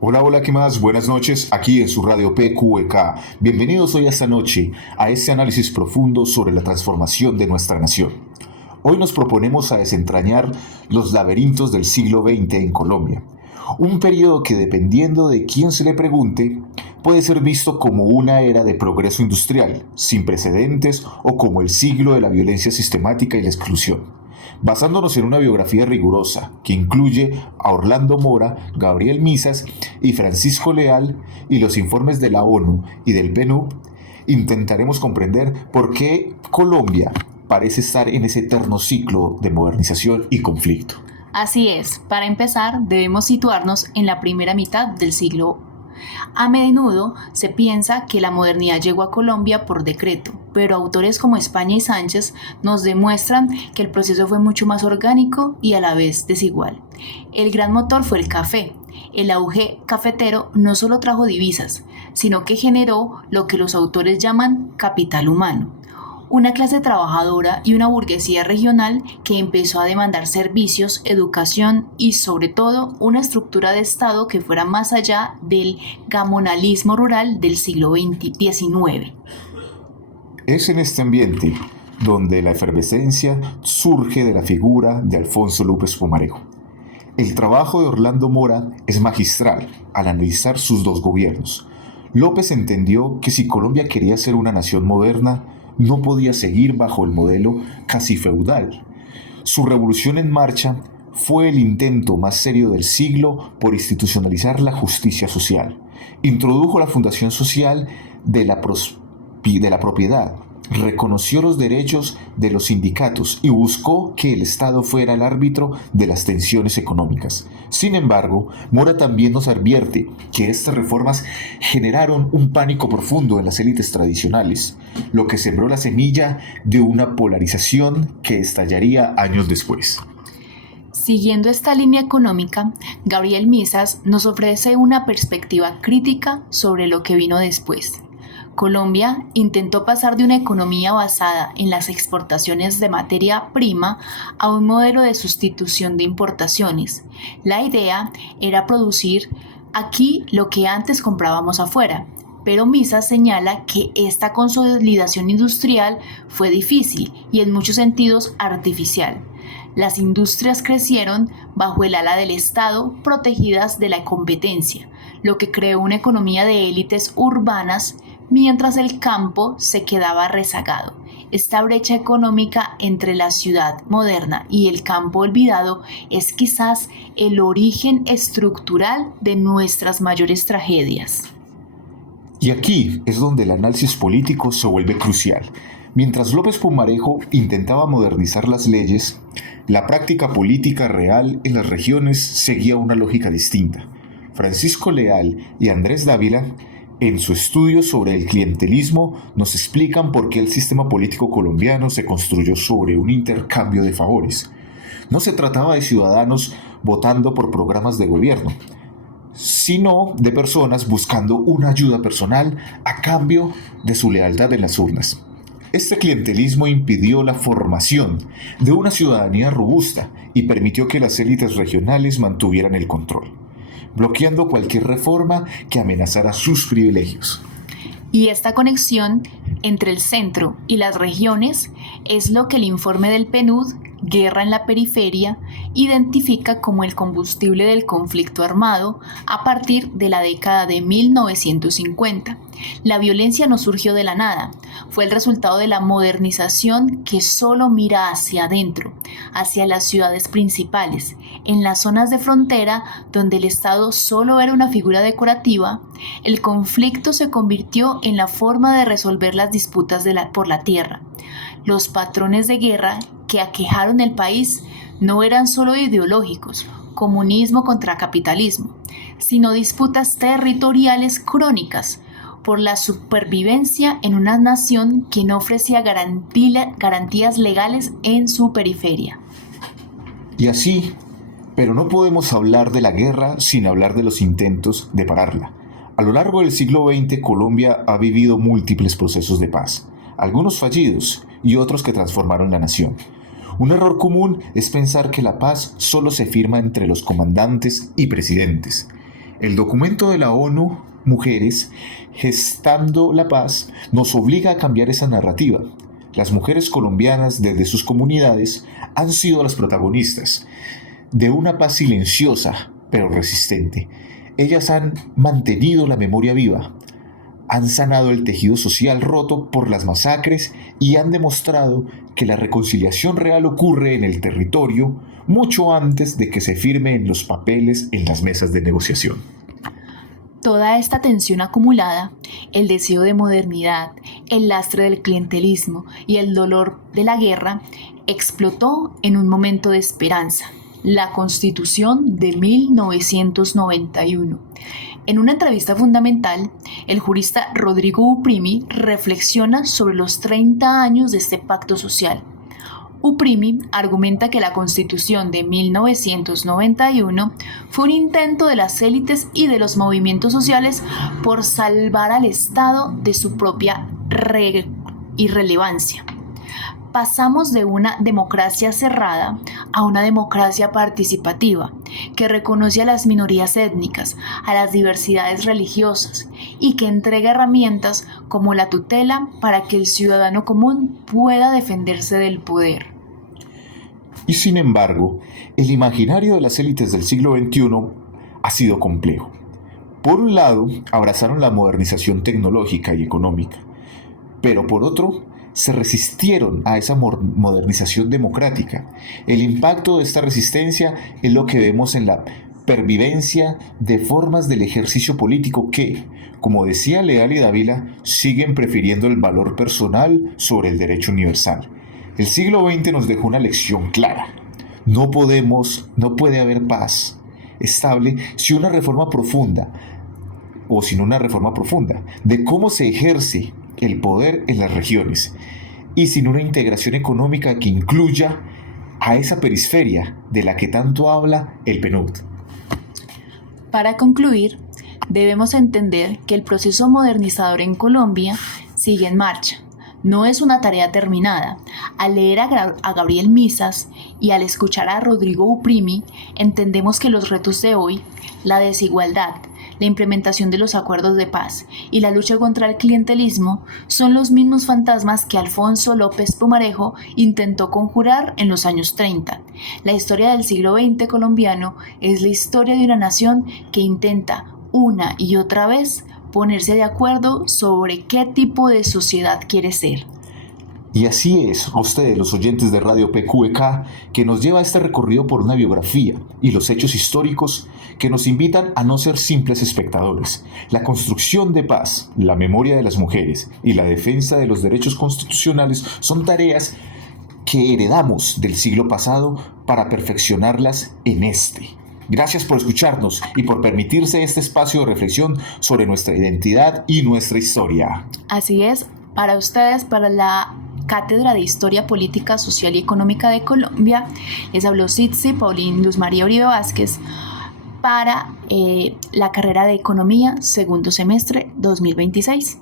Hola, hola, ¿qué más? Buenas noches, aquí en su radio PQEK. Bienvenidos hoy a esta noche a este análisis profundo sobre la transformación de nuestra nación. Hoy nos proponemos a desentrañar los laberintos del siglo XX en Colombia. Un periodo que, dependiendo de quién se le pregunte, puede ser visto como una era de progreso industrial, sin precedentes, o como el siglo de la violencia sistemática y la exclusión. Basándonos en una biografía rigurosa que incluye a Orlando Mora, Gabriel Misas y Francisco Leal y los informes de la ONU y del PNUD, intentaremos comprender por qué Colombia parece estar en ese eterno ciclo de modernización y conflicto. Así es, para empezar debemos situarnos en la primera mitad del siglo. A menudo se piensa que la modernidad llegó a Colombia por decreto, pero autores como España y Sánchez nos demuestran que el proceso fue mucho más orgánico y a la vez desigual. El gran motor fue el café. El auge cafetero no solo trajo divisas, sino que generó lo que los autores llaman capital humano, una clase trabajadora y una burguesía regional que empezó a demandar servicios, educación y, sobre todo, una estructura de Estado que fuera más allá del gamonalismo rural del siglo XIX. Es en este ambiente donde la efervescencia surge de la figura de Alfonso López Pumarejo. El trabajo de Orlando Mora es magistral al analizar sus dos gobiernos. López entendió que si Colombia quería ser una nación moderna, no podía seguir bajo el modelo casi feudal. Su revolución en marcha fue el intento más serio del siglo por institucionalizar la justicia social. Introdujo la fundación social de la propiedad, reconoció los derechos de los sindicatos y buscó que el Estado fuera el árbitro de las tensiones económicas. Sin embargo, Mora también nos advierte que estas reformas generaron un pánico profundo en las élites tradicionales, lo que sembró la semilla de una polarización que estallaría años después. Siguiendo esta línea económica, Gabriel Misas nos ofrece una perspectiva crítica sobre lo que vino después. Colombia intentó pasar de una economía basada en las exportaciones de materia prima a un modelo de sustitución de importaciones. La idea era producir aquí lo que antes comprábamos afuera, pero Misa señala que esta consolidación industrial fue difícil y en muchos sentidos artificial. Las industrias crecieron bajo el ala del Estado, protegidas de la competencia, lo que creó una economía de élites urbanas, mientras el campo se quedaba rezagado. Esta brecha económica entre la ciudad moderna y el campo olvidado es quizás el origen estructural de nuestras mayores tragedias. Y aquí es donde el análisis político se vuelve crucial. Mientras López Pumarejo intentaba modernizar las leyes, la práctica política real en las regiones seguía una lógica distinta. Francisco Leal y Andrés Dávila, en su estudio sobre el clientelismo, nos explican por qué el sistema político colombiano se construyó sobre un intercambio de favores. No se trataba de ciudadanos votando por programas de gobierno, sino de personas buscando una ayuda personal a cambio de su lealtad en las urnas. Este clientelismo impidió la formación de una ciudadanía robusta y permitió que las élites regionales mantuvieran el control, bloqueando cualquier reforma que amenazara sus privilegios. Y esta conexión entre el centro y las regiones es lo que el informe del PNUD, Guerra en la Periferia, identifica como el combustible del conflicto armado a partir de la década de 1950. La violencia no surgió de la nada, fue el resultado de la modernización que solo mira hacia adentro, hacia las ciudades principales. En las zonas de frontera, donde el Estado solo era una figura decorativa, el conflicto se convirtió en la forma de resolver las disputas por la tierra. Los patrones de guerra que aquejaron el país no eran solo ideológicos, comunismo contra capitalismo, sino disputas territoriales crónicas por la supervivencia en una nación que no ofrecía garantías legales en su periferia. Y así, pero no podemos hablar de la guerra sin hablar de los intentos de pararla. A lo largo del siglo XX, Colombia ha vivido múltiples procesos de paz, algunos fallidos y otros que transformaron la nación. Un error común es pensar que la paz solo se firma entre los comandantes y presidentes. El documento de la ONU Mujeres, Gestando la Paz, nos obliga a cambiar esa narrativa. Las mujeres colombianas desde sus comunidades han sido las protagonistas de una paz silenciosa pero resistente. Ellas han mantenido la memoria viva, han sanado el tejido social roto por las masacres y han demostrado que la reconciliación real ocurre en el territorio mucho antes de que se firme en los papeles en las mesas de negociación. Toda esta tensión acumulada, el deseo de modernidad, el lastre del clientelismo y el dolor de la guerra, explotó en un momento de esperanza, la Constitución de 1991. En una entrevista fundamental, el jurista Rodrigo Uprimi reflexiona sobre los 30 años de este pacto social. Uprimi argumenta que la Constitución de 1991 fue un intento de las élites y de los movimientos sociales por salvar al Estado de su propia irrelevancia. Pasamos de una democracia cerrada a una democracia participativa que reconoce a las minorías étnicas, a las diversidades religiosas y que entrega herramientas como la tutela para que el ciudadano común pueda defenderse del poder. Y sin embargo, el imaginario de las élites del siglo XXI ha sido complejo. Por un lado, abrazaron la modernización tecnológica y económica, pero por otro, se resistieron a esa modernización democrática. El impacto de esta resistencia es lo que vemos en la pervivencia de formas del ejercicio político que, como decía Leal y Dávila, siguen prefiriendo el valor personal sobre el derecho universal. El siglo XX nos dejó una lección clara. No puede haber paz estable sin una reforma profunda de cómo se ejerce el poder en las regiones y sin una integración económica que incluya a esa periferia de la que tanto habla el PNUD. Para concluir, debemos entender que el proceso modernizador en Colombia sigue en marcha. No es una tarea terminada. Al leer a Gabriel Misas y al escuchar a Rodrigo Uprimi, entendemos que los retos de hoy, la desigualdad, la implementación de los acuerdos de paz y la lucha contra el clientelismo son los mismos fantasmas que Alfonso López Pumarejo intentó conjurar en los años 30. La historia del siglo XX colombiano es la historia de una nación que intenta una y otra vez ponerse de acuerdo sobre qué tipo de sociedad quiere ser. Y así es, a ustedes, los oyentes de Radio PQEK, que nos lleva a este recorrido por una biografía y los hechos históricos que nos invitan a no ser simples espectadores. La construcción de paz, la memoria de las mujeres y la defensa de los derechos constitucionales son tareas que heredamos del siglo pasado para perfeccionarlas en este. Gracias por escucharnos y por permitirse este espacio de reflexión sobre nuestra identidad y nuestra historia. Así es, para ustedes, para la Cátedra de Historia Política, Social y Económica de Colombia, les habló Sitsi Paulín Luz María Uribe Vázquez para la carrera de Economía, segundo semestre 2026.